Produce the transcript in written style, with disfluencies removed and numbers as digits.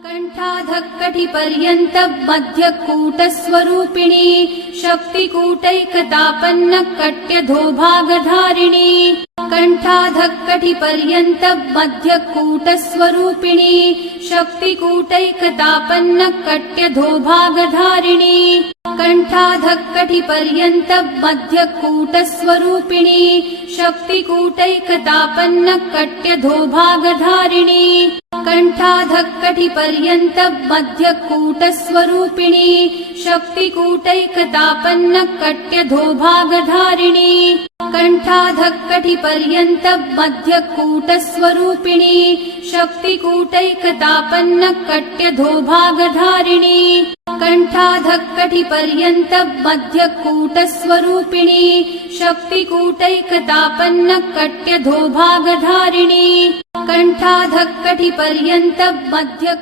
कण्ठाधःकटिपर्यन्त मध्यकूटस्वरूपिणी शक्तिकूटैकतापन्न कट्यधोभागधारिणी कण्ठाधःकटिपर्यन्त मध्यकूटस्वरूपिणी शक्तिकूटैकतापन्न कट्यधोभागधारिणी कण्ठाधःकटिपर्यन्त मध्यकूटस्वरूपिणी शक्तिकूटैकतापन्न कट्यधोभागधारिणी कण्ठाधःकटिपर्यन्त मध्यकूटस्वरूपिणी शक्तिकूटैकतापन्न कट्यधोभागधारिणी कण्ठाधःकटिपर्यन्त मध्यकूटस्वरूपिणी शक्तिकूटैकतापन्न कट्यधोभागधारिणी कण्ठाधःकटिपर्यन्त मध्यकूटस्वरूपिणी शक्तिकूटैकतापन्न कट्यधोभागधारिणी कण्ठाधःकटिपर्यन्त मध्य